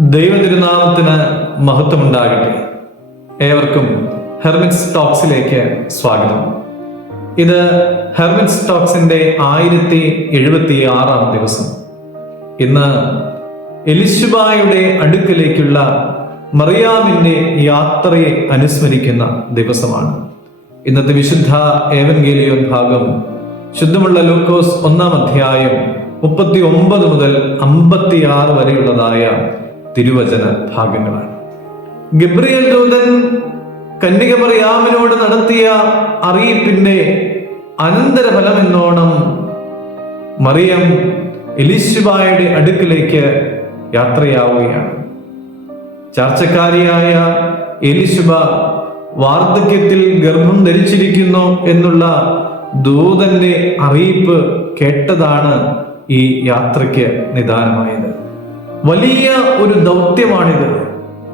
ദൈവതിരുനാമത്തിന് മഹത്വമുണ്ടാകട്ടെ. ഏവർക്കും ഹെർമിറ്റ്സ് ടോക്സിലേക്ക് സ്വാഗതം. ഇത് ഹെർമിറ്റ്സ് ടോക്സിന്റെ ആയിരത്തി എഴുപത്തി ആറാം ദിവസം. ഇന്ന് എലിശുബായുടെ അടുക്കിലേക്കുള്ള മറിയാമിന്റെ യാത്രയെ അനുസ്മരിക്കുന്ന ദിവസമാണ്. ഇന്നത്തെ വിശുദ്ധ ഏവൻഗേലിയോൻ ഭാഗം ശുദ്ധമുള്ള ലൂക്കോസ് ഒന്നാം അധ്യായം മുപ്പത്തി ഒമ്പത് മുതൽ അമ്പത്തിയാറ് വരെയുള്ളതായ തിരുവചന ഭാഗങ്ങളാണ്. ഗബ്രിയൽ ദൂതൻ കന്യക മറിയാമിനോട് നടത്തിയ അറിയിപ്പിന്റെ അനന്തരഫലം എന്നോണം മറിയം എലിശുബായുടെ അടുക്കിലേക്ക് യാത്രയാവുകയാണ്. ചർച്ചക്കാരിയായ എലിശുബ വാർദ്ധക്യത്തിൽ ഗർഭം ധരിച്ചിരിക്കുന്നു എന്നുള്ള ദൂതന്റെ അറിയിപ്പ് കേട്ടതാണ് ഈ യാത്രയ്ക്ക് നിദാനമായത്. വലിയ ഒരു ദൗത്യമാണിത്.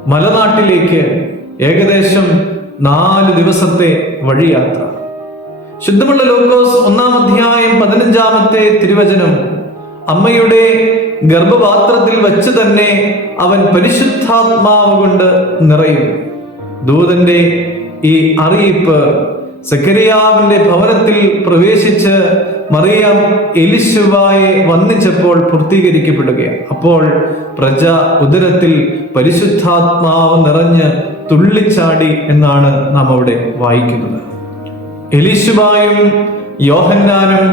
മലനാട്ടിലേക്ക് ഏകദേശം നാല് ദിവസത്തെ വഴിയാത്ര. ശുദ്ധമുള്ള ലോക്കോസ് ഒന്നാം അധ്യായം പതിനഞ്ചാമത്തെ തിരുവചനം അമ്മയുടെ ഗർഭപാത്രത്തിൽ വച്ച് തന്നെ അവൻ പരിശുദ്ധാത്മാവ് കൊണ്ട് നിറയും. ദൂതന്റെ ഈ അറിയിപ്പ് സക്കരിയാവിന്റെ ഭവനത്തിൽ പ്രവേശിച്ച് മറിയം എലിശുവായെ വന്നിച്ചപ്പോൾ പൂർത്തീകരിക്കപ്പെടുകയാണ്. അപ്പോൾ പ്രജ ഉദരത്തിൽ പരിശുദ്ധാത്മാവ് നിറഞ്ഞ് തുള്ളിച്ചാടി എന്നാണ് നാം അവിടെ വായിക്കുന്നത്. എലിശുബായും യോഹന്നാനും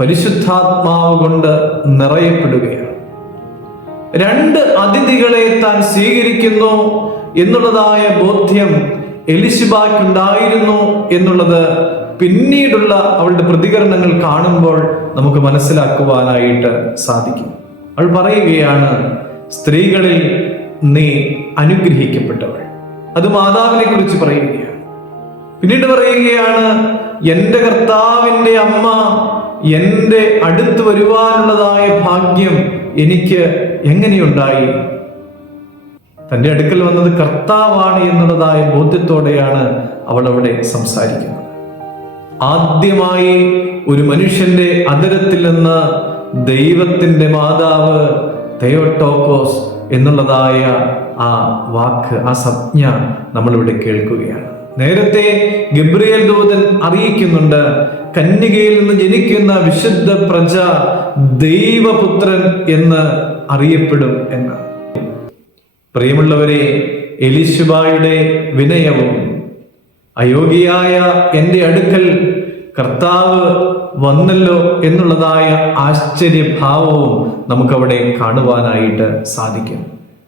പരിശുദ്ധാത്മാവ് കൊണ്ട് നിറയപ്പെടുകയാണ്. രണ്ട് അതിഥികളെ താൻ സ്വീകരിക്കുന്നു എന്നുള്ളതായ ബോധ്യം എലിശുബായ്ക്കുണ്ടായിരുന്നു എന്നുള്ളത് പിന്നീടുള്ള അവളുടെ പ്രതികരണങ്ങൾ കാണുമ്പോൾ നമുക്ക് മനസ്സിലാക്കുവാനായിട്ട് സാധിക്കും. അവൾ പറയുകയാണ് സ്ത്രീകളിൽ നീ അനുഗ്രഹിക്കപ്പെട്ടവൾ. അത് മാതാവിനെ കുറിച്ച് പറയുകയാണ്. പിന്നീട് പറയുകയാണ് എന്റെ കർത്താവിന്റെ അമ്മ എന്റെ അടുത്ത് വരുവാനുള്ളതായ ഭാഗ്യം എനിക്ക് എങ്ങനെയുണ്ടായി? തന്റെ അടുക്കൽ വന്നത് കർത്താവാണ് എന്നുള്ളതായ ബോധ്യത്തോടെയാണ് അവൾ അവിടെ സംസാരിക്കുന്നത്. ആദ്യമായി ഒരു മനുഷ്യന്റെ അതിരത്തിൽ നിന്ന് ദൈവത്തിന്റെ മാതാവ് തെയോട്ടോക്കോസ് എന്നുള്ളതായ ആ വാക്ക് ആ സംജ്ഞ നമ്മളിവിടെ കേൾക്കുകയാണ്. നേരത്തെ ഗബ്രിയേൽ ദൂതൻ അറിയിക്കുന്നുണ്ട് കന്യകയിൽ നിന്ന് ജനിക്കുന്ന വിശുദ്ധ പ്രജ ദൈവപുത്രൻ എന്ന് അറിയപ്പെടും എന്ന്. പ്രിയമുള്ളവരെ എലിശുബായുടെ വിനയവും അയോഗ്യയായ എന്റെ അടുക്കൽ കർത്താവ് വന്നല്ലോ എന്നുള്ളതായ ആശ്ചര്യഭാവവും നമുക്കവിടെ കാണുവാനായിട്ട് സാധിക്കും.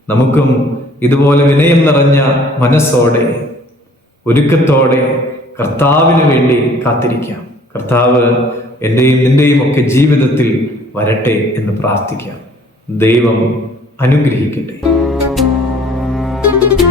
നമുക്കും ഇതുപോലെ വിനയം നിറഞ്ഞ മനസ്സോടെ ഒരുക്കത്തോടെ കർത്താവിന് വേണ്ടി കാത്തിരിക്കാം. കർത്താവ് എന്റെയും നിന്റെയും ഒക്കെ ജീവിതത്തിൽ വരട്ടെ എന്ന് പ്രാർത്ഥിക്കാം. ദൈവം അനുഗ്രഹിക്കട്ടെ. Thank you.